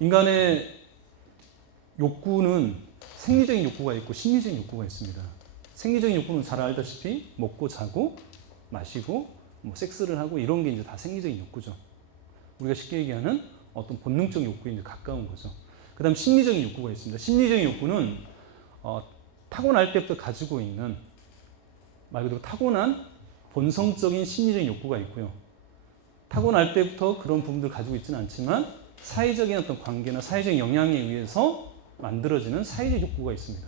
인간의 욕구는 생리적인 욕구가 있고 심리적인 욕구가 있습니다. 생리적인 욕구는 잘 알다시피 먹고 자고 마시고 뭐 섹스를 하고 이런 게 이제 다 생리적인 욕구죠. 우리가 쉽게 얘기하는 어떤 본능적인 욕구에 이제 가까운 거죠. 그 다음 심리적인 욕구가 있습니다. 심리적인 욕구는 타고날 때부터 가지고 있는 말 그대로 타고난 본성적인 심리적인 욕구가 있고요. 타고날 때부터 그런 부분들을 가지고 있지는 않지만 사회적인 어떤 관계나 사회적인 영향에 의해서 만들어지는 사회적 욕구가 있습니다.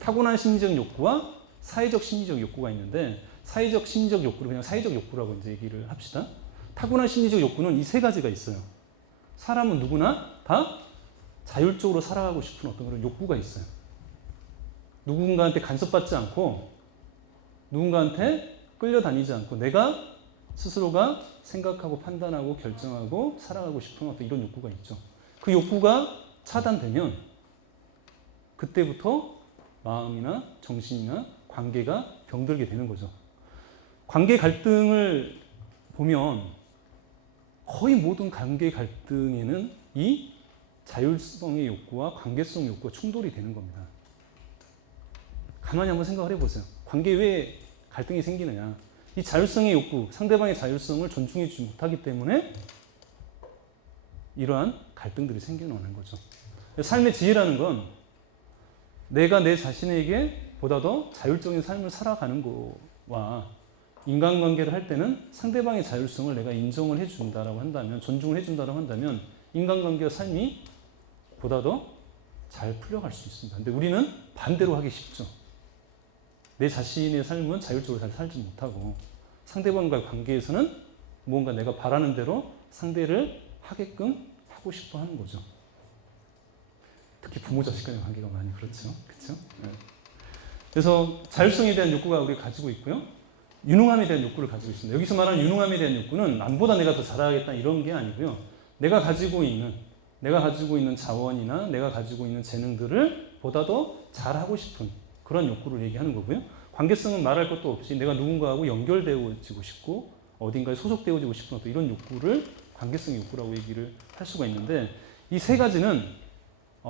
타고난 심리적 욕구와 사회적 심리적 욕구가 있는데 사회적 심리적 욕구를 그냥 사회적 욕구라고 이제 얘기를 합시다. 타고난 심리적 욕구는 이 세 가지가 있어요. 사람은 누구나 다 자율적으로 살아가고 싶은 어떤 그런 욕구가 있어요. 누군가한테 간섭받지 않고 누군가한테 끌려다니지 않고 내가 스스로가 생각하고 판단하고 결정하고 살아가고 싶은 어떤 이런 욕구가 있죠. 그 욕구가 차단되면 그때부터 마음이나 정신이나 관계가 병들게 되는 거죠. 관계 갈등을 보면 거의 모든 관계 갈등에는 이 자율성의 욕구와 관계성 욕구가 충돌이 되는 겁니다. 가만히 한번 생각을 해보세요. 관계에 왜 갈등이 생기느냐. 이 자율성의 욕구, 상대방의 자율성을 존중해주지 못하기 때문에 이러한 갈등들이 생겨나는 거죠. 삶의 지혜라는 건 내가 내 자신에게 보다 더 자율적인 삶을 살아가는 거와 인간관계를 할 때는 상대방의 자율성을 내가 인정을 해준다라고 한다면, 존중을 해준다라고 한다면 인간관계와 삶이 보다 더 잘 풀려갈 수 있습니다. 근데 우리는 반대로 하기 쉽죠. 내 자신의 삶은 자율적으로 잘 살지 못하고 상대방과의 관계에서는 뭔가 내가 바라는 대로 상대를 하게끔 하고 싶어 하는 거죠. 특히 부모 자식 간의 관계가 많이 그렇죠. 그렇죠? 네. 그래서 자율성에 대한 욕구가 우리가 가지고 있고요. 유능함에 대한 욕구를 가지고 있습니다. 여기서 말하는 유능함에 대한 욕구는 남보다 내가 더 잘하겠다 이런 게 아니고요. 내가 가지고 있는 자원이나 내가 가지고 있는 재능들을 보다 더 잘하고 싶은 그런 욕구를 얘기하는 거고요. 관계성은 말할 것도 없이 내가 누군가하고 연결되어지고 싶고 어딘가에 소속되어지고 싶은 어떤 이런 욕구를 관계성 욕구라고 얘기를 할 수가 있는데 이 세 가지는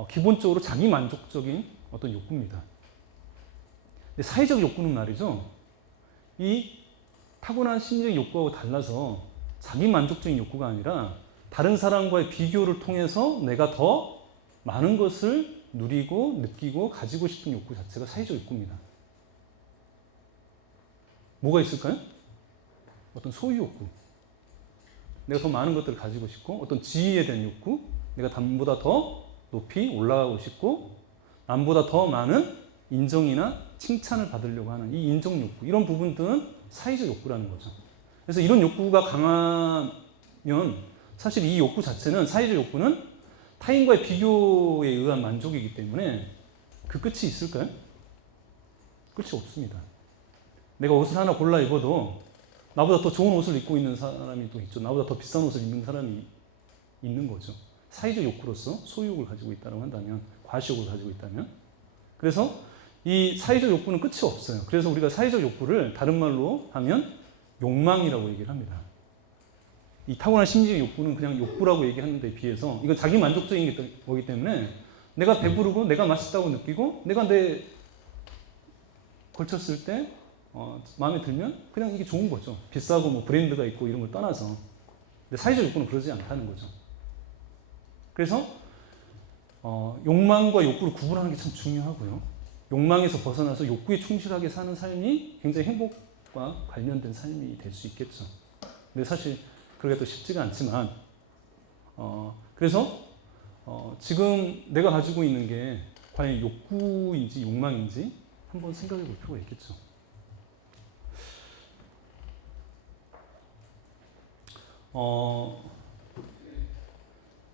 기본적으로 자기 만족적인 어떤 욕구입니다. 근데 사회적 욕구는 말이죠. 이 타고난 심리적 욕구하고 달라서 자기 만족적인 욕구가 아니라 다른 사람과의 비교를 통해서 내가 더 많은 것을 누리고 느끼고 가지고 싶은 욕구 자체가 사회적 욕구입니다. 뭐가 있을까요? 어떤 소유 욕구. 내가 더 많은 것들을 가지고 싶고 어떤 지위에 대한 욕구. 내가 남보다 더 높이 올라가고 싶고 남보다 더 많은 인정이나 칭찬을 받으려고 하는 이 인정 욕구. 이런 부분들은 사회적 욕구라는 거죠. 그래서 이런 욕구가 강하면 사실 이 욕구 자체는 사회적 욕구는 타인과의 비교에 의한 만족이기 때문에 그 끝이 있을까요? 끝이 없습니다. 내가 옷을 하나 골라 입어도 나보다 더 좋은 옷을 입고 있는 사람이 또 있죠. 나보다 더 비싼 옷을 입는 사람이 있는 거죠. 사회적 욕구로서 소유욕을 가지고 있다고 한다면, 과시욕을 가지고 있다면. 그래서 이 사회적 욕구는 끝이 없어요. 그래서 우리가 사회적 욕구를 다른 말로 하면 욕망이라고 얘기를 합니다. 이 타고난 심리적 욕구는 그냥 욕구라고 얘기하는 데 비해서 이건 자기 만족적인 거기 때문에 내가 배부르고 내가 맛있다고 느끼고 내가 내 걸쳤을 때 마음에 들면 그냥 이게 좋은 거죠. 비싸고 뭐 브랜드가 있고 이런 걸 떠나서. 근데 사회적 욕구는 그러지 않다는 거죠. 그래서 욕망과 욕구를 구분하는 게 참 중요하고요. 욕망에서 벗어나서 욕구에 충실하게 사는 삶이 굉장히 행복과 관련된 삶이 될 수 있겠죠. 근데 사실 그게 또 쉽지가 않지만 그래서 지금 내가 가지고 있는 게 과연 욕구인지 욕망인지 한번 생각해 볼 필요가 있겠죠.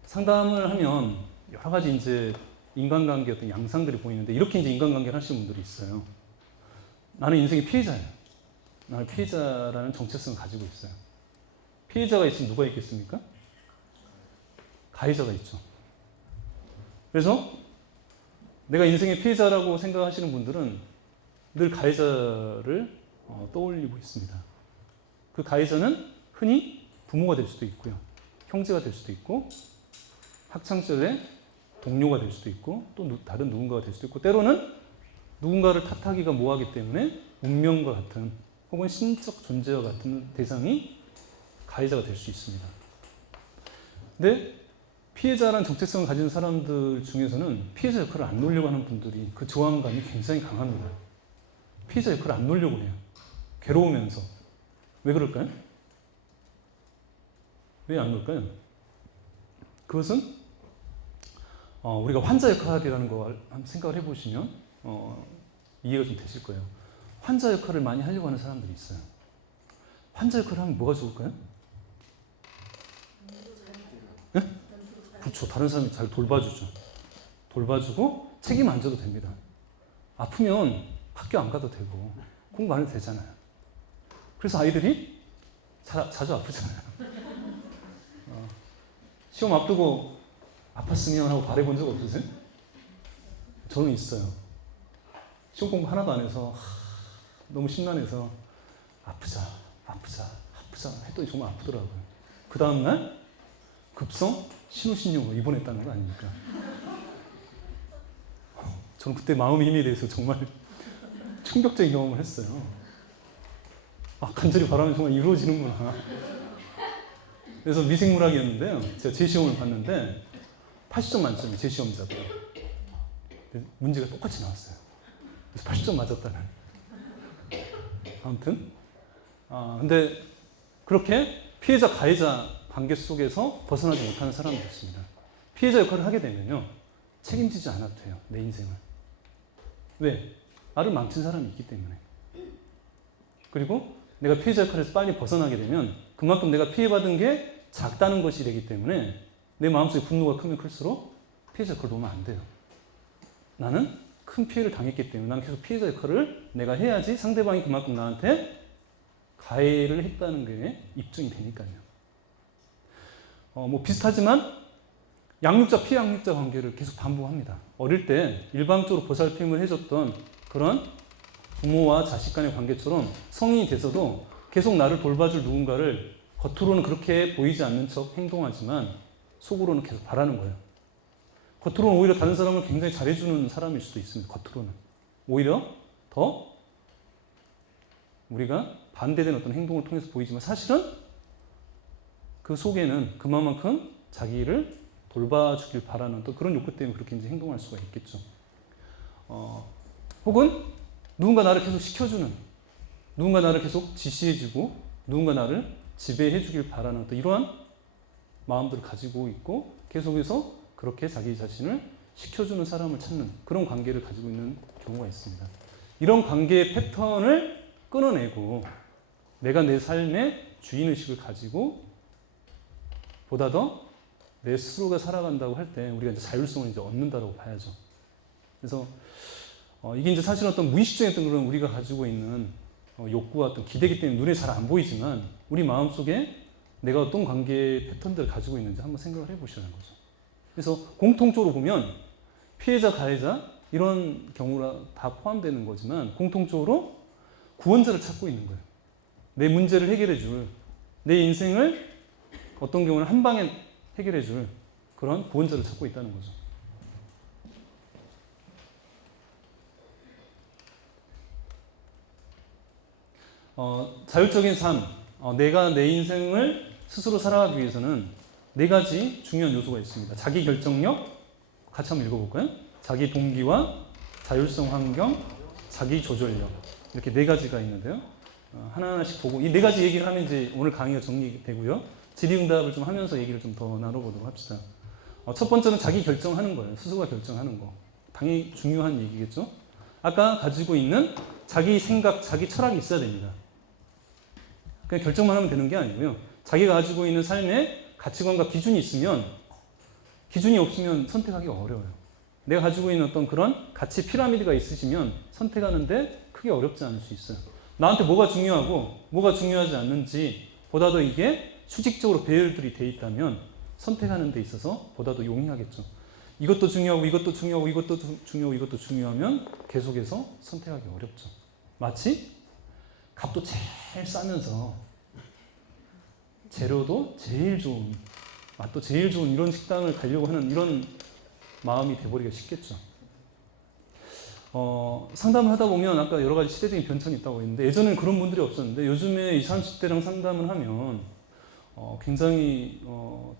상담을 하면 여러 가지 이제 인간관계 어떤 양상들이 보이는데 이렇게 이제 인간관계를 하시는 분들이 있어요. 나는 인생의 피해자예요. 나는 피해자라는 정체성을 가지고 있어요. 피해자가 있으면 누가 있겠습니까? 가해자가 있죠. 그래서 내가 인생의 피해자라고 생각하시는 분들은 늘 가해자를 떠올리고 있습니다. 그 가해자는 흔히 부모가 될 수도 있고요. 형제가 될 수도 있고 학창시절에 동료가 될 수도 있고 또 다른 누군가가 될 수도 있고 때로는 누군가를 탓하기가 모호하기 때문에 운명과 같은 혹은 신적 존재와 같은 대상이 가해자가 될 수 있습니다. 근데 피해자란 정체성을 가진 사람들 중에서는 피해자 역할을 안 놓으려고 하는 분들이 그 저항감이 굉장히 강합니다. 피해자 역할을 안 놓으려고 해요. 괴로우면서. 왜 그럴까요? 왜 안 놓을까요? 그것은 우리가 환자 역할이라는 걸 한번 생각을 해보시면 이해가 좀 되실 거예요. 환자 역할을 많이 하려고 하는 사람들이 있어요. 환자 역할을 하면 뭐가 좋을까요? 네? 그렇죠. 다른 사람이 잘 돌봐주죠. 돌봐주고 책임 안 져도 됩니다. 아프면 학교 안 가도 되고 공부 안 해도 되잖아요. 그래서 아이들이 자주 아프잖아요. 시험 앞두고 아팠으면 하고 바라본 적 없으세요? 저는 있어요. 시험 공부 하나도 안 해서 너무 심란해서 아프자 했더니 정말 아프더라고요. 그 다음날 급성 신우신용으로 입원했다는 거 아닙니까? 저는 그때 마음의 힘에 대해서 정말 충격적인 경험을 했어요. 간절히 바라면 정말 이루어지는구나. 그래서 미생물학이었는데요. 제가 재시험을 봤는데 80점 만점이에요. 재시험자가. 문제가 똑같이 나왔어요. 그래서 80점 맞았다는. 아무튼 근데 그렇게 피해자 가해자 관계 속에서 벗어나지 못하는 사람도 있습니다. 피해자 역할을 하게 되면요. 책임지지 않아도 돼요. 내 인생을. 왜? 나를 망친 사람이 있기 때문에. 그리고 내가 피해자 역할에서 빨리 벗어나게 되면 그만큼 내가 피해받은 게 작다는 것이 되기 때문에 내 마음속에 분노가 크면 클수록 피해자 역할을 놓으면 안 돼요. 나는 큰 피해를 당했기 때문에 나는 계속 피해자 역할을 내가 해야지 상대방이 그만큼 나한테 가해를 했다는 게 입증이 되니까요. 비슷하지만 양육자 피해 양육자 관계를 계속 반복합니다. 어릴 때 일방적으로 보살핌을 해줬던 그런 부모와 자식 간의 관계처럼 성인이 돼서도 계속 나를 돌봐줄 누군가를 겉으로는 그렇게 보이지 않는 척 행동하지만 속으로는 계속 바라는 거예요. 겉으로는 오히려 다른 사람을 굉장히 잘해주는 사람일 수도 있습니다. 겉으로는. 오히려 더 우리가 반대된 어떤 행동을 통해서 보이지만 사실은 그 속에는 그만큼 자기를 돌봐주길 바라는 또 그런 욕구 때문에 그렇게 이제 행동할 수가 있겠죠. 혹은 누군가 나를 계속 시켜주는, 누군가 나를 계속 지시해주고, 누군가 나를 지배해주길 바라는 또 이러한 마음들을 가지고 있고 계속해서 그렇게 자기 자신을 시켜주는 사람을 찾는 그런 관계를 가지고 있는 경우가 있습니다. 이런 관계의 패턴을 끊어내고 내가 내 삶의 주인의식을 가지고 보다 더 내 스스로가 살아간다고 할 때 우리가 이제 자율성을 이제 얻는다고 봐야죠. 그래서 이게 이제 사실 어떤 무의식적인 어떤 그런 우리가 가지고 있는 욕구와 어떤 기대기 때문에 눈에 잘 안 보이지만 우리 마음속에 내가 어떤 관계의 패턴들을 가지고 있는지 한번 생각을 해보시라는 거죠. 그래서 공통적으로 보면 피해자, 가해자 이런 경우가 다 포함되는 거지만 공통적으로 구원자를 찾고 있는 거예요. 내 문제를 해결해 줄, 내 인생을 어떤 경우는 한 방에 해결해 줄 그런 구원자를 찾고 있다는 거죠. 자율적인 삶, 내가 내 인생을 스스로 살아가기 위해서는 네 가지 중요한 요소가 있습니다. 자기 결정력, 같이 한번 읽어볼까요? 자기 동기와 자율성 환경, 자기 조절력 이렇게 네 가지가 있는데요. 하나하나씩 보고 이 네 가지 얘기를 하면 이제 오늘 강의가 정리되고요. 질의응답을 좀 하면서 얘기를 좀 더 나눠보도록 합시다. 첫 번째는 자기 결정하는 거예요. 스스로가 결정하는 거. 당연히 중요한 얘기겠죠. 아까 가지고 있는 자기 생각, 자기 철학이 있어야 됩니다. 그냥 결정만 하면 되는 게 아니고요. 자기가 가지고 있는 삶의 가치관과 기준이 있으면 기준이 없으면 선택하기가 어려워요. 내가 가지고 있는 어떤 그런 가치 피라미드가 있으시면 선택하는데 크게 어렵지 않을 수 있어요. 나한테 뭐가 중요하고 뭐가 중요하지 않는지 보다도 이게 수직적으로 배열들이 돼 있다면 선택하는 데 있어서 보다도 용이하겠죠. 이것도 중요하고 이것도 중요하고 이것도 중요하고 이것도 중요하면 계속해서 선택하기 어렵죠. 마치 값도 제일 싸면서 재료도 제일 좋은 또 제일 좋은 이런 식당을 가려고 하는 이런 마음이 돼버리기가 쉽겠죠. 상담을 하다 보면 아까 여러 가지 시대적인 변천이 있다고 했는데 예전에는 그런 분들이 없었는데 요즘에 20, 30대랑 상담을 하면 굉장히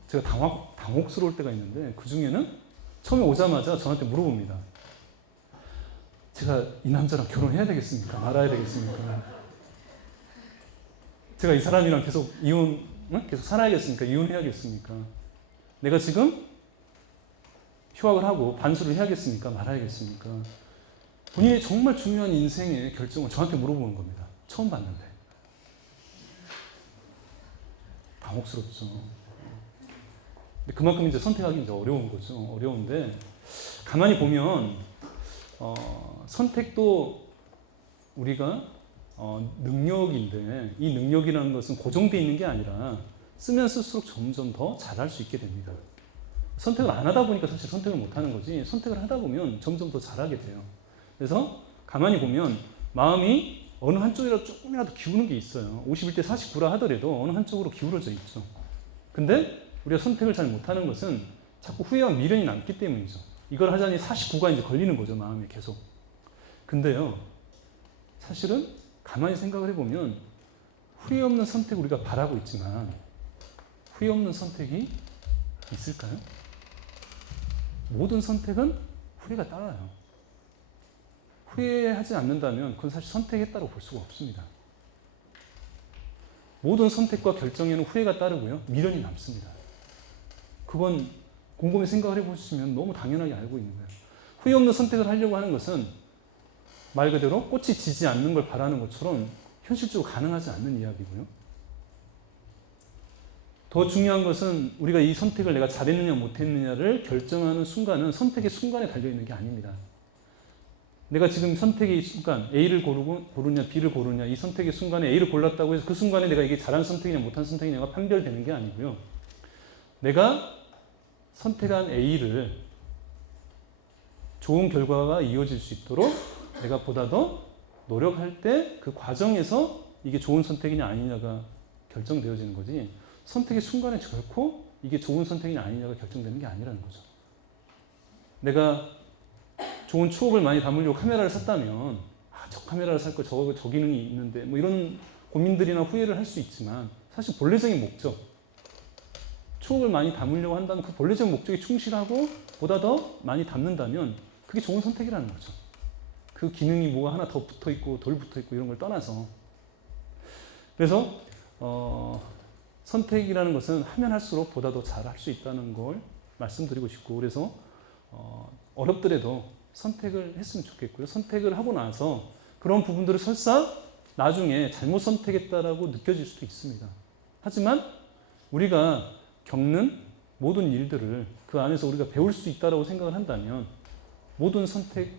제가 당혹스러울 때가 있는데 그 중에는 처음에 오자마자 저한테 물어봅니다. 제가 이 남자랑 결혼해야 되겠습니까? 말아야 되겠습니까? 제가 이 사람이랑 계속 계속 살아야겠습니까? 이혼해야겠습니까? 내가 지금 휴학을 하고 반수를 해야겠습니까? 말아야겠습니까? 본인의 정말 중요한 인생의 결정을 저한테 물어보는 겁니다. 처음 봤는데. 당혹스럽죠. 근데 그만큼 이제 선택하기 이제 어려운 거죠. 어려운데, 가만히 보면, 선택도 우리가 능력인데, 이 능력이라는 것은 고정되어 있는 게 아니라 쓰면 쓸수록 점점 더 잘할 수 있게 됩니다. 선택을 안 하다 보니까 사실 선택을 못 하는 거지, 선택을 하다 보면 점점 더 잘하게 돼요. 그래서 가만히 보면 마음이 어느 한쪽이라도 조금이라도 기우는 게 있어요. 51대 49라 하더라도 어느 한쪽으로 기울어져 있죠. 근데 우리가 선택을 잘 못하는 것은 자꾸 후회와 미련이 남기 때문이죠. 이걸 하자니 49가 이제 걸리는 거죠, 마음에 계속. 근데요, 사실은 가만히 생각을 해보면 후회 없는 선택을 우리가 바라고 있지만 후회 없는 선택이 있을까요? 모든 선택은 후회가 따라요. 후회하지 않는다면 그건 사실 선택했다고 볼 수가 없습니다. 모든 선택과 결정에는 후회가 따르고요, 미련이 남습니다. 그건 곰곰이 생각을 해보시면 너무 당연하게 알고 있는 거예요. 후회 없는 선택을 하려고 하는 것은 말 그대로 꽃이 지지 않는 걸 바라는 것처럼 현실적으로 가능하지 않는 이야기고요. 더 중요한 것은 우리가 이 선택을 내가 잘했느냐 못했느냐를 결정하는 순간은 선택의 순간에 달려있는 게 아닙니다. 내가 지금 선택의 순간 A를 고르냐 B를 고르냐 이 선택의 순간에 A를 골랐다고 해서 그 순간에 내가 이게 잘한 선택이냐 못한 선택이냐가 판별되는 게 아니고요. 내가 선택한 A를 좋은 결과가 이어질 수 있도록 내가 보다 더 노력할 때 그 과정에서 이게 좋은 선택이냐 아니냐가 결정되어지는 거지, 선택의 순간에 결코 이게 좋은 선택이냐 아니냐가 결정되는 게 아니라는 거죠. 내가 좋은 추억을 많이 담으려고 카메라를 샀다면 저 카메라를 살 거 저 기능이 있는데 뭐 이런 고민들이나 후회를 할 수 있지만 사실 본래적인 목적, 추억을 많이 담으려고 한다면 그 본래적인 목적에 충실하고 보다 더 많이 담는다면 그게 좋은 선택이라는 거죠. 그 기능이 뭐가 하나 더 붙어있고 덜 붙어있고 이런 걸 떠나서. 그래서 선택이라는 것은 하면 할수록 보다 더 잘할 수 있다는 걸 말씀드리고 싶고, 그래서 어렵더라도 선택을 했으면 좋겠고요. 선택을 하고 나서 그런 부분들을 설사 나중에 잘못 선택했다라고 느껴질 수도 있습니다. 하지만 우리가 겪는 모든 일들을 그 안에서 우리가 배울 수 있다고 생각을 한다면 모든 선택도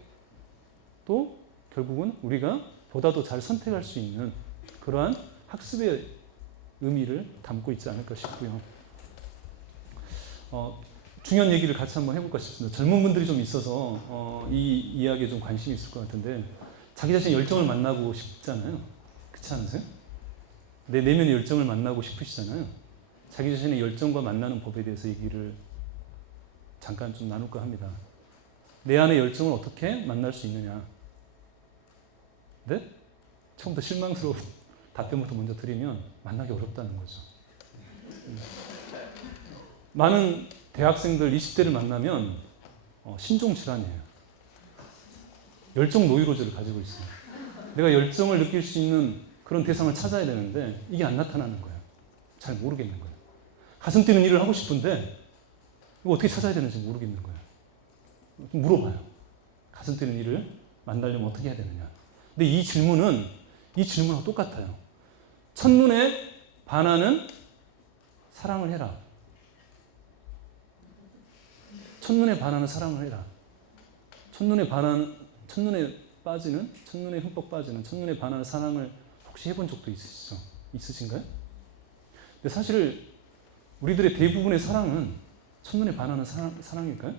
결국은 우리가 보다 더 잘 선택할 수 있는 그러한 학습의 의미를 담고 있지 않을까 싶고요. 중요한 얘기를 같이 한번 해볼까 싶습니다. 젊은 분들이 좀 있어서 이 이야기에 좀 관심이 있을 것 같은데, 자기 자신의 열정을 만나고 싶잖아요. 그렇지 않으세요? 내 내면의 열정을 만나고 싶으시잖아요. 자기 자신의 열정과 만나는 법에 대해서 얘기를 잠깐 좀 나눌까 합니다. 내 안의 열정을 어떻게 만날 수 있느냐. 네? 처음부터 실망스러운 답변부터 먼저 드리면 만나기 어렵다는 거죠. 많은 대학생들 20대를 만나면 신종질환이에요. 열정 노이로즈를 가지고 있어요. 내가 열정을 느낄 수 있는 그런 대상을 찾아야 되는데 이게 안 나타나는 거예요. 잘 모르겠는 거예요. 가슴 뛰는 일을 하고 싶은데 이거 어떻게 찾아야 되는지 모르겠는 거예요. 좀 물어봐요. 가슴 뛰는 일을 만나려면 어떻게 해야 되느냐. 근데 이 질문하고 똑같아요. 첫눈에 반하는 사랑을 해라. 첫눈에 반하는 사랑을 해라. 첫눈에 흠뻑 빠지는, 첫눈에 반하는 사랑을 혹시 해본 적도 있으신가요? 근데 사실 우리들의 대부분의 사랑은 첫눈에 반하는 사랑일까요?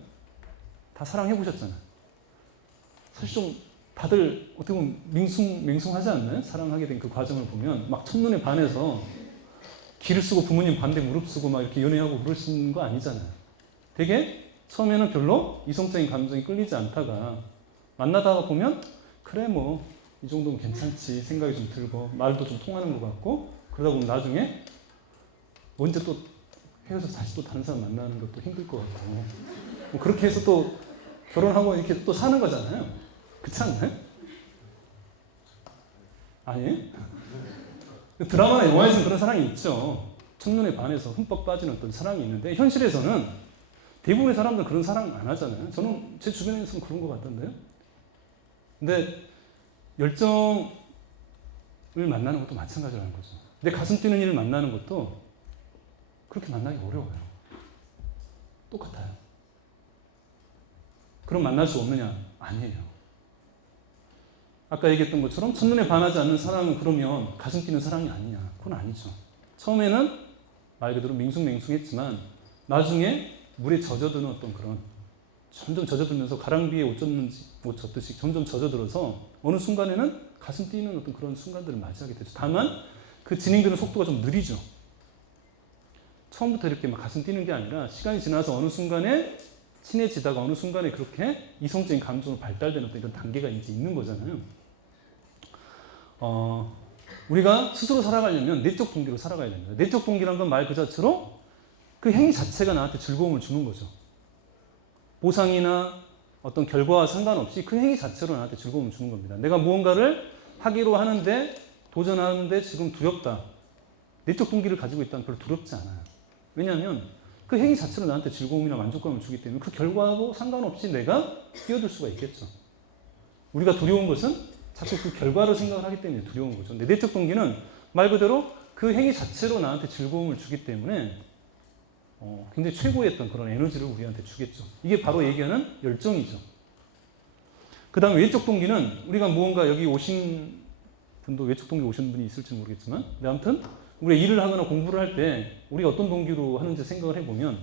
다 사랑해보셨잖아요. 사실 좀 다들 어떻게 보면 맹숭하지 않나요? 사랑하게 된 그 과정을 보면 막 첫눈에 반해서 기를 쓰고 부모님 반대 무릎 쓰고 막 이렇게 연애하고 그러시는 거 아니잖아요. 되게 처음에는 별로 이성적인 감정이 끌리지 않다가 만나다가 보면 그래 뭐 이 정도면 괜찮지 생각이 좀 들고 말도 좀 통하는 것 같고 그러다 보면 나중에 언제 또 헤어져서 다시 또 다른 사람 만나는 것도 힘들 것 같고 뭐 그렇게 해서 또 결혼하고 이렇게 또 사는 거잖아요. 그렇지 않나요? 아니에요? 드라마나 영화에서는 그런 사랑이 있죠. 첫눈에 반해서 흠뻑 빠지는 어떤 사랑이 있는데 현실에서는 대부분의 사람들은 그런 사랑 안 하잖아요. 저는 제 주변에서는 그런 것 같던데요. 근데 열정을 만나는 것도 마찬가지라는 거죠. 내 가슴 뛰는 일을 만나는 것도 그렇게 만나기 어려워요. 똑같아요. 그럼 만날 수 없느냐? 아니에요. 아까 얘기했던 것처럼 첫눈에 반하지 않는 사랑은 그러면 가슴 뛰는 사랑이 아니냐? 그건 아니죠. 처음에는 말 그대로 밍숭맹숭했지만 나중에 물에 젖어드는 어떤 그런 점점 젖어들면서 가랑비에 옷 젖듯이 점점 젖어들어서 어느 순간에는 가슴 뛰는 어떤 그런 순간들을 맞이하게 되죠. 다만 그 진행되는 속도가 좀 느리죠. 처음부터 이렇게 막 가슴 뛰는 게 아니라 시간이 지나서 어느 순간에 친해지다가 어느 순간에 그렇게 이성적인 감정으로 발달되는 어떤 이런 단계가 이제 있는 거잖아요. 우리가 스스로 살아가려면 내적 동기로 살아가야 됩니다. 내적 동기란 건 말 그 자체로 그 행위 자체가 나한테 즐거움을 주는 거죠. 보상이나 어떤 결과와 상관없이 그 행위 자체로 나한테 즐거움을 주는 겁니다. 내가 무언가를 하기로 하는데 도전하는데 지금 두렵다. 내적 동기를 가지고 있다면 별로 두렵지 않아요. 왜냐하면 그 행위 자체로 나한테 즐거움이나 만족감을 주기 때문에 그 결과하고 상관없이 내가 뛰어들 수가 있겠죠. 우리가 두려운 것은 자꾸 그 결과를 생각을 하기 때문에 두려운 거죠. 근데 내적 동기는 말 그대로 그 행위 자체로 나한테 즐거움을 주기 때문에 굉장히 최고의 어떤 그런 에너지를 우리한테 주겠죠. 이게 바로 얘기하는 열정이죠. 그 다음에 외적 동기는 우리가 무언가 여기 오신 분도 외적 동기 오신 분이 있을지 모르겠지만 아무튼 우리가 일을 하거나 공부를 할 때 우리가 어떤 동기로 하는지 생각을 해보면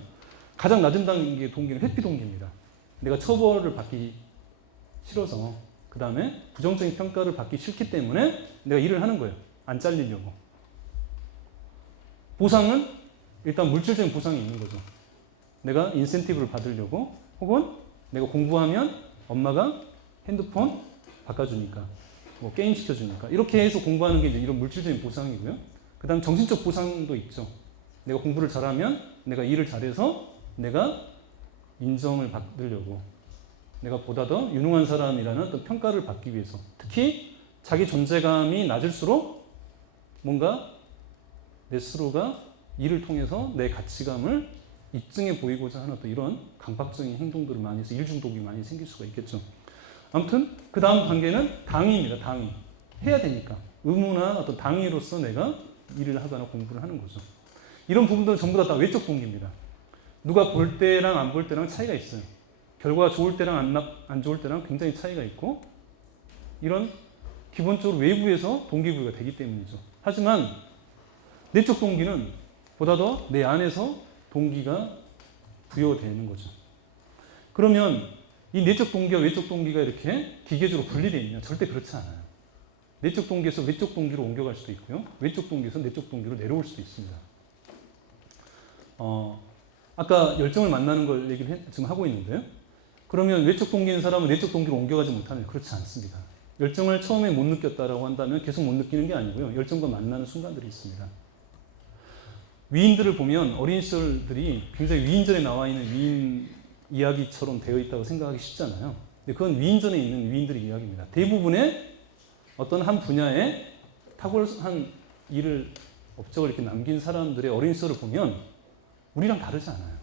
가장 낮은 단계의 동기는 회피 동기입니다. 내가 처벌을 받기 싫어서 그 다음에 부정적인 평가를 받기 싫기 때문에 내가 일을 하는 거예요. 안 잘리려고. 보상은 일단 물질적인 보상이 있는 거죠. 내가 인센티브를 받으려고 혹은 내가 공부하면 엄마가 핸드폰 바꿔주니까 뭐 게임 시켜주니까 이렇게 해서 공부하는 게 이제 이런 물질적인 보상이고요. 그 다음 정신적 보상도 있죠. 내가 공부를 잘하면 내가 일을 잘해서 내가 인정을 받으려고 내가 보다 더 유능한 사람이라는 어떤 평가를 받기 위해서 특히 자기 존재감이 낮을수록 뭔가 내 스스로가 일을 통해서 내 가치감을 입증해 보이고자 하는 어떤 이런 강박적인 행동들을 많이 해서 일 중독이 많이 생길 수가 있겠죠. 아무튼 그 다음 단계는 당위입니다. 당위. 해야 되니까. 의무나 어떤 당위로서 내가 일을 하거나 공부를 하는 거죠. 이런 부분들은 전부 다 외적 동기입니다. 누가 볼 때랑 안 볼 때랑 차이가 있어요. 결과가 좋을 때랑 안 좋을 때랑 굉장히 차이가 있고 이런 기본적으로 외부에서 동기부여가 되기 때문이죠. 하지만 내적 동기는 보다 더 내 안에서 동기가 부여되는 거죠. 그러면 이 내적 동기와 외적 동기가 이렇게 기계적으로 분리되어 있냐? 절대 그렇지 않아요. 내적 동기에서 외적 동기로 옮겨갈 수도 있고요. 외적 동기에서 내적 동기로 내려올 수도 있습니다. 아까 열정을 만나는 걸 얘기를 지금 하고 있는데요. 그러면 외적 동기인 사람은 내적 동기로 옮겨가지 못하느냐? 그렇지 않습니다. 열정을 처음에 못 느꼈다라고 한다면 계속 못 느끼는 게 아니고요. 열정과 만나는 순간들이 있습니다. 위인들을 보면 어린 시절들이 굉장히 위인전에 나와 있는 위인 이야기처럼 되어 있다고 생각하기 쉽잖아요. 근데 그건 위인전에 있는 위인들의 이야기입니다. 대부분의 어떤 한 분야에 탁월한 일을 업적을 이렇게 남긴 사람들의 어린 시절을 보면 우리랑 다르지 않아요.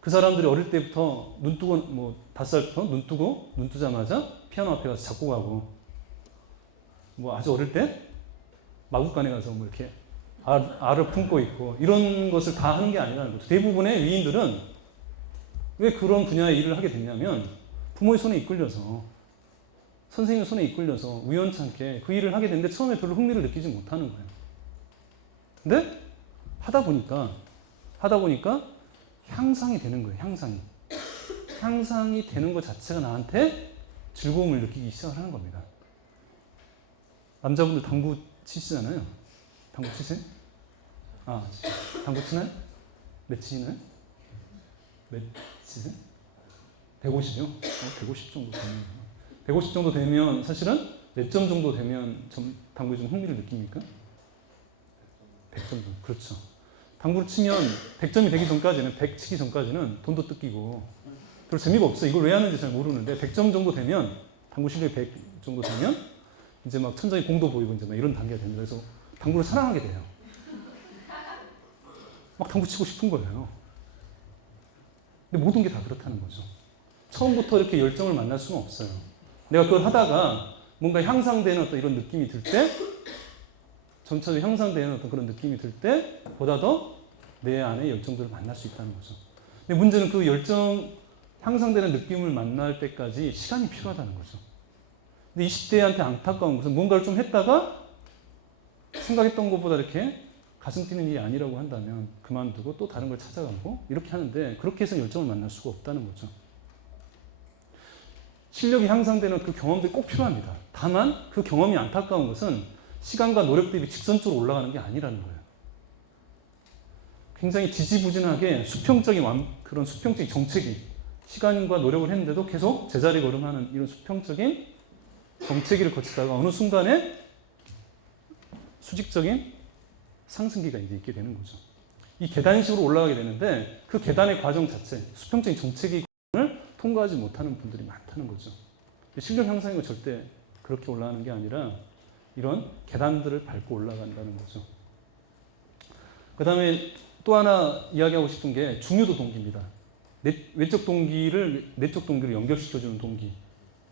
그 사람들이 어릴 때부터 눈 뜨고 뭐 5살부터 눈 뜨자마자 피아노 앞에 가서 작곡하고 뭐 아주 어릴 때 마국간에 가서 뭐 이렇게 알을 품고 있고 이런 것을 다 하는 게 아니라는 거죠. 대부분의 위인들은 왜 그런 분야의 일을 하게 됐냐면 부모의 손에 이끌려서 선생님의 손에 이끌려서 우연찮게 그 일을 하게 됐는데 처음에 별로 흥미를 느끼지 못하는 거예요. 근데 하다 보니까 향상이 되는 거예요. 향상이 되는 것 자체가 나한테 즐거움을 느끼기 시작하는 겁니다. 남자분들 당구 치시잖아요. 당구 치세요? 아, 당구 치나요? 몇 치나요? 몇 치? 150이요? 150 정도 되면 150 정도 되면 사실은 몇 점 정도 되면 당구에 좀 흥미를 느낍니까? 100점 정도. 그렇죠. 당구를 치면 100점이 되기 전까지는 100 치기 전까지는 돈도 뜯기고 별로 재미가 없어. 이걸 왜 하는지 잘 모르는데 100점 정도 되면 당구 실력이 100 정도 되면 이제 막 천장에 공도 보이고 이제 막 이런 단계가 됩니다. 그래서 당구를 사랑하게 돼요. 막 당구 치고 싶은 거예요. 근데 모든 게 다 그렇다는 거죠. 처음부터 이렇게 열정을 만날 수는 없어요. 내가 그걸 하다가 뭔가 향상되는 어떤 이런 느낌이 들 때, 점차적으로 향상되는 어떤 그런 느낌이 들 때, 보다 더 내 안에 열정들을 만날 수 있다는 거죠. 근데 문제는 그 열정, 향상되는 느낌을 만날 때까지 시간이 필요하다는 거죠. 근데 20대한테 안타까운 것은 뭔가를 좀 했다가 생각했던 것보다 이렇게 가슴 뛰는 일이 아니라고 한다면 그만두고 또 다른 걸 찾아가고 이렇게 하는데 그렇게 해서 열정을 만날 수가 없다는 거죠. 실력이 향상되는 그 경험들이 꼭 필요합니다. 다만 그 경험이 안타까운 것은 시간과 노력 대비 직선적으로 올라가는 게 아니라는 거예요. 굉장히 지지부진하게 그런 수평적인 정체기, 시간과 노력을 했는데도 계속 제자리 걸음하는 이런 수평적인 정체기를 거치다가 어느 순간에 수직적인 상승기가 이제 있게 되는 거죠. 이 계단식으로 올라가게 되는데 그 계단의 과정 자체, 수평적인 정체기 과정을 통과하지 못하는 분들이 많다는 거죠. 실력 향상은 절대 그렇게 올라가는 게 아니라 이런 계단들을 밟고 올라간다는 거죠. 그 다음에 또 하나 이야기하고 싶은 게 중요도 동기입니다. 외적 동기를 내적 동기로 연결시켜주는 동기.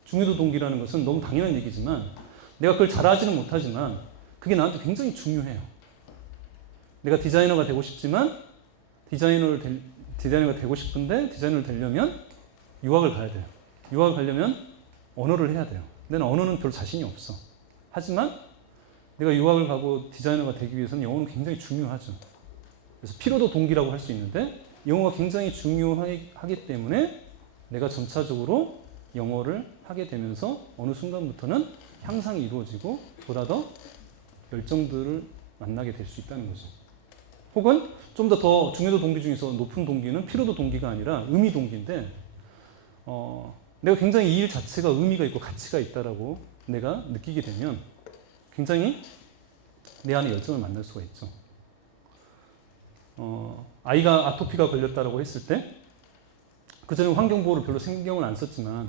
중요도 동기라는 것은 너무 당연한 얘기지만 내가 그걸 잘하지는 못하지만 그게 나한테 굉장히 중요해요. 내가 디자이너가 되고 싶지만 디자이너가 되고 싶은데 디자이너를 되려면 유학을 가야 돼요. 유학을 가려면 언어를 해야 돼요. 근데 언어는 별 자신이 없어. 하지만 내가 유학을 가고 디자이너가 되기 위해서는 영어는 굉장히 중요하죠. 그래서 피로도 동기라고 할 수 있는데 영어가 굉장히 중요하기 때문에 내가 점차적으로 영어를 하게 되면서 어느 순간부터는 향상이 이루어지고 보다 더 열정들을 만나게 될 수 있다는 거죠. 혹은 좀 더 중요도 동기 중에서 높은 동기는 피로도 동기가 아니라 의미 동기인데 내가 굉장히 이 일 자체가 의미가 있고 가치가 있다라고 내가 느끼게 되면 굉장히 내 안에 열정을 만날 수가 있죠. 아이가 아토피가 걸렸다라고 했을 때 그전에 환경보호를 별로 신경을 안 썼지만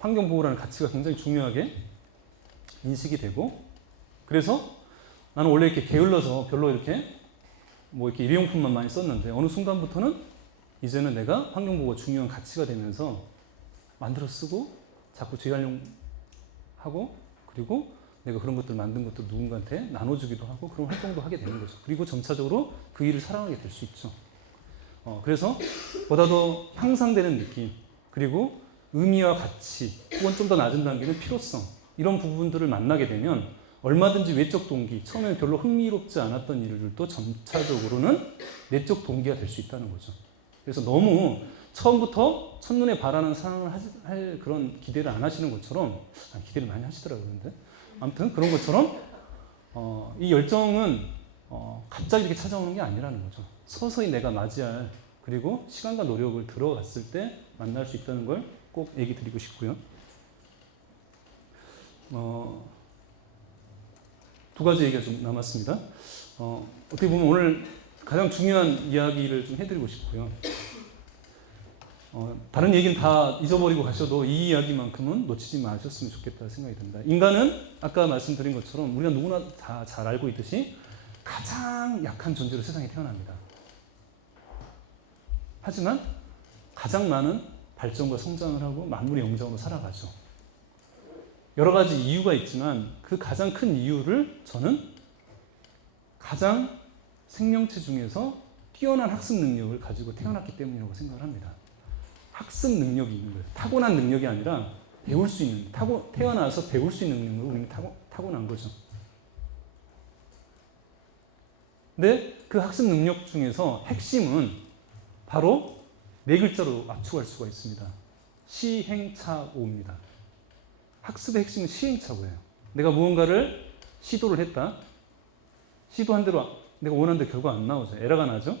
환경보호라는 가치가 굉장히 중요하게 인식이 되고 그래서 나는 원래 이렇게 게을러서 별로 이렇게 이렇게 일회용품만 많이 썼는데 어느 순간부터는 이제는 내가 환경보호가 중요한 가치가 되면서 만들어 쓰고 자꾸 재활용하고 그리고 내가 그런 것들 만든 것도 누군가한테 나눠주기도 하고 그런 활동도 하게 되는 거죠. 그리고 점차적으로 그 일을 사랑하게 될 수 있죠. 그래서 보다 더 향상되는 느낌 그리고 의미와 가치 혹은 좀 더 낮은 단계는 필요성 이런 부분들을 만나게 되면 얼마든지 외적 동기 처음에 별로 흥미롭지 않았던 일들도 점차적으로는 내적 동기가 될 수 있다는 거죠. 그래서 너무 처음부터 첫눈에 바라는 사랑을 할 그런 기대를 안 하시는 것처럼 기대를 많이 하시더라고요. 근데 아무튼 그런 것처럼 이 열정은 갑자기 이렇게 찾아오는 게 아니라는 거죠. 서서히 내가 맞이할 그리고 시간과 노력을 들어갔을 때 만날 수 있다는 걸 꼭 얘기 드리고 싶고요. 두 가지 얘기가 좀 남았습니다. 어떻게 보면 오늘 가장 중요한 이야기를 좀 해드리고 싶고요. 다른 얘기는 다 잊어버리고 가셔도 이 이야기만큼은 놓치지 마셨으면 좋겠다 생각이 듭니다. 인간은 아까 말씀드린 것처럼 우리가 누구나 다 잘 알고 있듯이 가장 약한 존재로 세상에 태어납니다. 하지만 가장 많은 발전과 성장을 하고 만물의 영장으로 살아가죠. 여러 가지 이유가 있지만 그 가장 큰 이유를 저는 가장 생명체 중에서 뛰어난 학습 능력을 가지고 태어났기 때문이라고 생각을 합니다. 학습 능력이 있는 거예요. 타고난 능력이 아니라 배울 수 있는, 태어나서 배울 수 있는 능력을 우리는 타고난 거죠. 근데 그 학습 능력 중에서 핵심은 바로 네 글자로 압축할 수가 있습니다. 시행착오입니다. 학습의 핵심은 시행착오예요. 내가 무언가를 시도를 했다. 시도한 대로 내가 원하는 데 결과 안 나오죠. 에러가 나죠.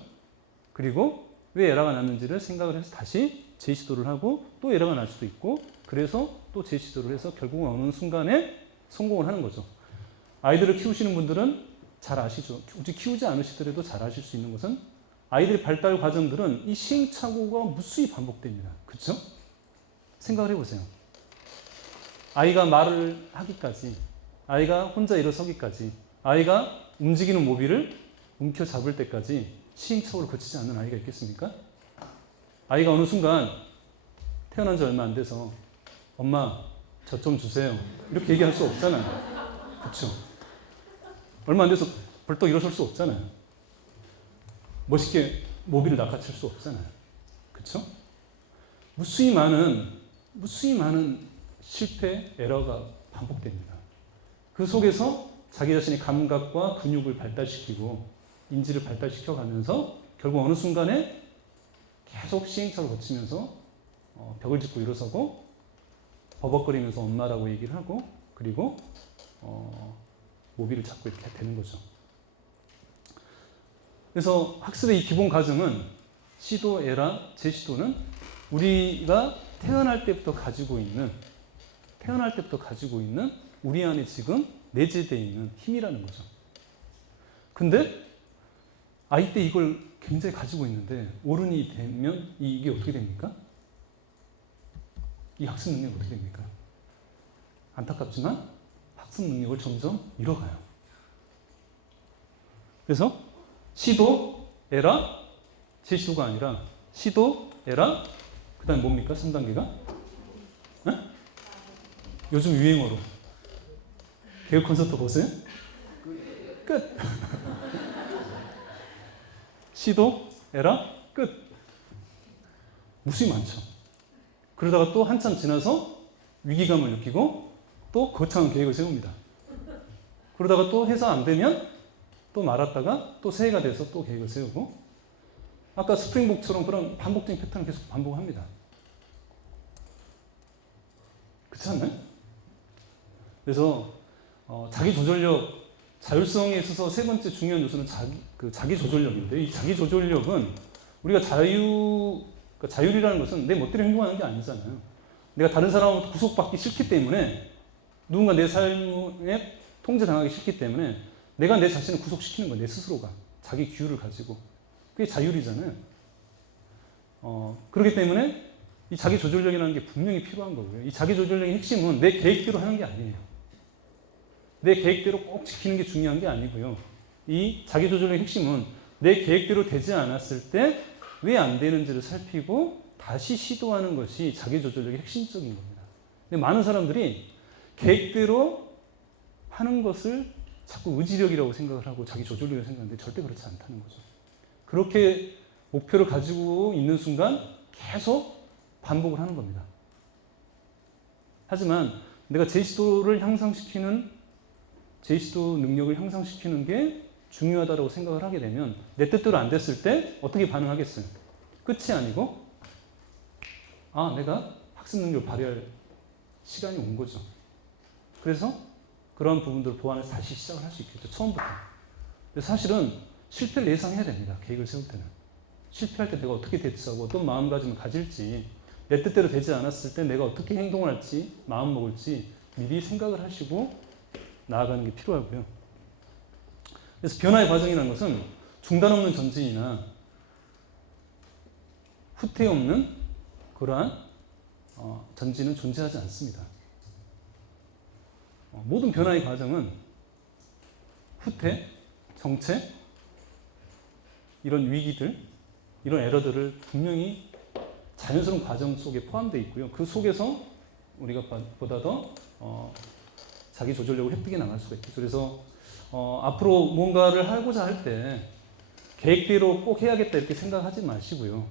그리고 왜 에러가 났는지를 생각을 해서 다시 재시도를 하고 또 에러가 날 수도 있고 그래서 또 재시도를 해서 결국은 어느 순간에 성공을 하는 거죠. 아이들을 키우시는 분들은 잘 아시죠. 굳이 키우지 않으시더라도 잘 아실 수 있는 것은 아이들의 발달 과정들은 이 시행착오가 무수히 반복됩니다. 그렇죠? 생각을 해보세요. 아이가 말을 하기까지, 아이가 혼자 일어서기까지, 아이가 움직이는 모비를 움켜잡을 때까지 시행착오를 거치지 않는 아이가 있겠습니까? 아이가 어느 순간 태어난 지 얼마 안 돼서 엄마 저 좀 주세요 이렇게 얘기할 수 없잖아요. 그렇죠? 얼마 안 돼서 벌떡 일어설 수 없잖아요. 멋있게 모비를 낚아챌 수 없잖아요. 그렇죠? 무수히 많은 실패, 에러가 반복됩니다. 그 속에서 자기 자신의 감각과 근육을 발달시키고 인지를 발달시켜 가면서 결국 어느 순간에 계속 시행착오를 거치면서 벽을 짚고 일어서고 버벅거리면서 엄마라고 얘기를 하고 그리고 모비를 잡고 이렇게 되는 거죠. 그래서 학습의 이 기본 과정은 시도, 에라, 재시도는 우리가 태어날 때부터 가지고 있는 우리 안에 지금 내재되어 있는 힘이라는 거죠. 근데 아이 때 이걸 굉장히 가지고 있는데 어른이 되면 이게 어떻게 됩니까? 이 학습 능력이 어떻게 됩니까? 안타깝지만 학습 능력을 점점 잃어가요. 그래서 시도, 에라, 재시도가 아니라 시도, 에라, 그 다음에 뭡니까? 3단계가? 네? 요즘 유행어로 개그 콘서트 보세요? 끝! 시도, 에라, 끝! 무수히 많죠. 그러다가 또 한참 지나서 위기감을 느끼고 또 거창한 계획을 세웁니다. 그러다가 또 해서 안 되면 또 말았다가 또 새해가 돼서 또 계획을 세우고 아까 스프링복처럼 그런 반복적인 패턴을 계속 반복합니다. 그렇지 않나요? 그래서 자기 조절력, 자율성에 있어서 세 번째 중요한 요소는 자기 조절력인데 이 자기 조절력은 우리가 자율이라는 것은 내 멋대로 행동하는 게 아니잖아요. 내가 다른 사람으로부터 구속받기 싫기 때문에 누군가 내 삶에 통제당하기 싫기 때문에 내가 내 자신을 구속시키는 거예요. 내 스스로가. 자기 규율을 가지고. 그게 자율이잖아요. 그렇기 때문에 이 자기 조절력이라는 게 분명히 필요한 거고요. 이 자기 조절력의 핵심은 내 계획대로 하는 게 아니에요. 내 계획대로 꼭 지키는 게 중요한 게 아니고요. 이 자기 조절력의 핵심은 내 계획대로 되지 않았을 때 왜 안 되는지를 살피고 다시 시도하는 것이 자기 조절력의 핵심적인 겁니다. 근데 많은 사람들이 계획대로 하는 것을 자꾸 의지력이라고 생각을 하고 자기 조절력이라고 생각하는데 절대 그렇지 않다는 거죠. 그렇게 목표를 가지고 있는 순간 계속 반복을 하는 겁니다. 하지만 내가 제시도 능력을 향상시키는 게 중요하다고 생각을 하게 되면 내 뜻대로 안 됐을 때 어떻게 반응하겠어요? 끝이 아니고 내가 학습 능력을 발휘할 시간이 온 거죠. 그래서 그런 부분들을 보완해서 다시 시작을 할 수 있겠죠. 처음부터. 그래서 사실은 실패를 예상해야 됩니다. 계획을 세울 때는. 실패할 때 내가 어떻게 대처하고 어떤 마음가짐을 가질지 내 뜻대로 되지 않았을 때 내가 어떻게 행동을 할지 마음 먹을지 미리 생각을 하시고 나아가는 게 필요하고요. 그래서 변화의 과정이라는 것은 중단 없는 전진이나 후퇴 없는 그러한 전진은 존재하지 않습니다. 모든 변화의 과정은 후퇴, 정체, 이런 위기들, 이런 에러들을 분명히 자연스러운 과정 속에 포함되어 있고요. 그 속에서 우리가 보다 더 자기 조절력을 획득해 나갈 수가 있죠. 그래서 앞으로 뭔가를 하고자 할 때 계획대로 꼭 해야겠다 이렇게 생각하지 마시고요.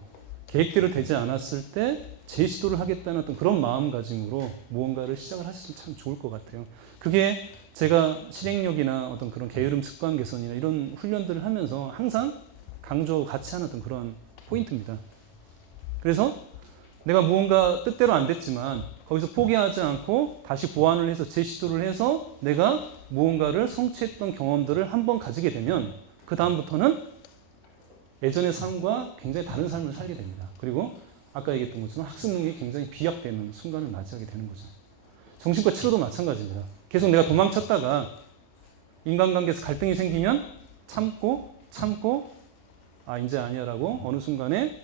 계획대로 되지 않았을 때 재시도를 하겠다는 어떤 그런 마음가짐으로 무언가를 시작을 하시면 참 좋을 것 같아요. 그게 제가 실행력이나 어떤 그런 게으름 습관 개선이나 이런 훈련들을 하면서 항상 강조하고 같이 하는 어떤 그런 포인트입니다. 그래서 내가 무언가 뜻대로 안 됐지만 거기서 포기하지 않고 다시 보완을 해서 재시도를 해서 내가 무언가를 성취했던 경험들을 한번 가지게 되면 그 다음부터는 예전의 삶과 굉장히 다른 삶을 살게 됩니다. 그리고 아까 얘기했던 것처럼 학습 능력이 굉장히 비약되는 순간을 맞이하게 되는 거죠. 정신과 치료도 마찬가지입니다. 계속 내가 도망쳤다가 인간관계에서 갈등이 생기면 참고 이제 아니야라고 어느 순간에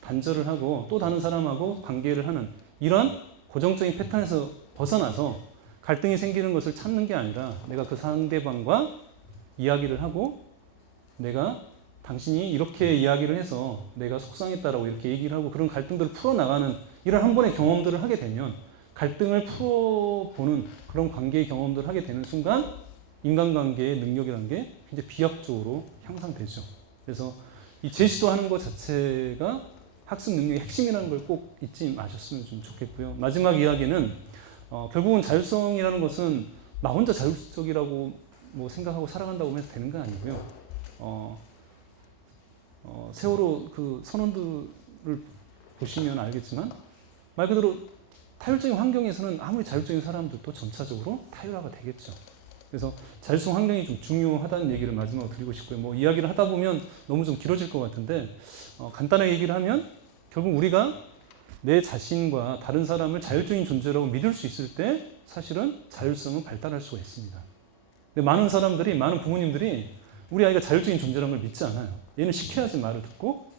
단절을 하고 또 다른 사람하고 관계를 하는 이런 고정적인 패턴에서 벗어나서 갈등이 생기는 것을 참는 게 아니라 내가 그 상대방과 이야기를 하고 내가 당신이 이렇게 이야기를 해서 내가 속상했다라고 이렇게 얘기를 하고 그런 갈등들을 풀어나가는 이런 한 번의 경험들을 하게 되면 갈등을 풀어보는 그런 관계의 경험들을 하게 되는 순간 인간관계의 능력이라는 게 굉장히 비약적으로 향상되죠. 그래서 이 재시도하는 것 자체가 학습 능력의 핵심이라는 걸 꼭 잊지 마셨으면 좀 좋겠고요. 마지막 이야기는 결국은 자율성이라는 것은 나 혼자 자율적이라고 뭐 생각하고 살아간다고 해서 되는 건 아니고요. 세월호 그 선원들을 보시면 알겠지만 말 그대로 타율적인 환경에서는 아무리 자율적인 사람들도 점차적으로 타율화가 되겠죠. 그래서 자율성 환경이 좀 중요하다는 얘기를 마지막으로 드리고 싶고요. 뭐 이야기를 하다 보면 너무 좀 길어질 것 같은데 간단하게 얘기를 하면 결국 우리가 내 자신과 다른 사람을 자율적인 존재라고 믿을 수 있을 때 사실은 자율성은 발달할 수가 있습니다. 근데 많은 사람들이, 많은 부모님들이 우리 아이가 자율적인 존재라는 걸 믿지 않아요. 얘는 시켜야지 말을 듣고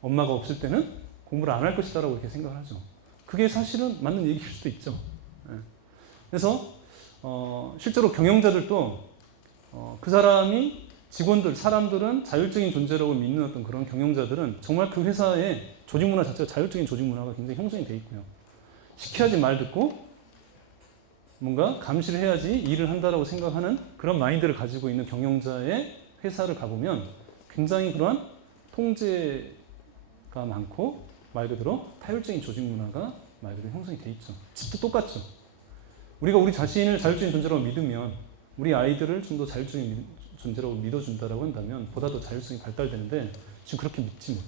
엄마가 없을 때는 공부를 안 할 것이다라고 이렇게 생각을 하죠. 그게 사실은 맞는 얘기일 수도 있죠. 그래서 실제로 경영자들도 그 사람이 직원들, 사람들은 자율적인 존재라고 믿는 어떤 그런 경영자들은 정말 그 회사의 조직 문화 자체가 자율적인 조직 문화가 굉장히 형성이 돼 있고요. 시켜야지 말 듣고 뭔가 감시를 해야지 일을 한다라고 생각하는 그런 마인드를 가지고 있는 경영자의 회사를 가보면 굉장히 그러한 통제가 많고 말 그대로 타율적인 조직 문화가 말 그대로 형성이 돼 있죠. 집도 똑같죠. 우리가 우리 자신을 자율적인 존재라고 믿으면 우리 아이들을 좀 더 자율적인 존재라고 믿어준다라고 한다면 보다 더 자율성이 발달되는데 지금 그렇게 믿지 못해요.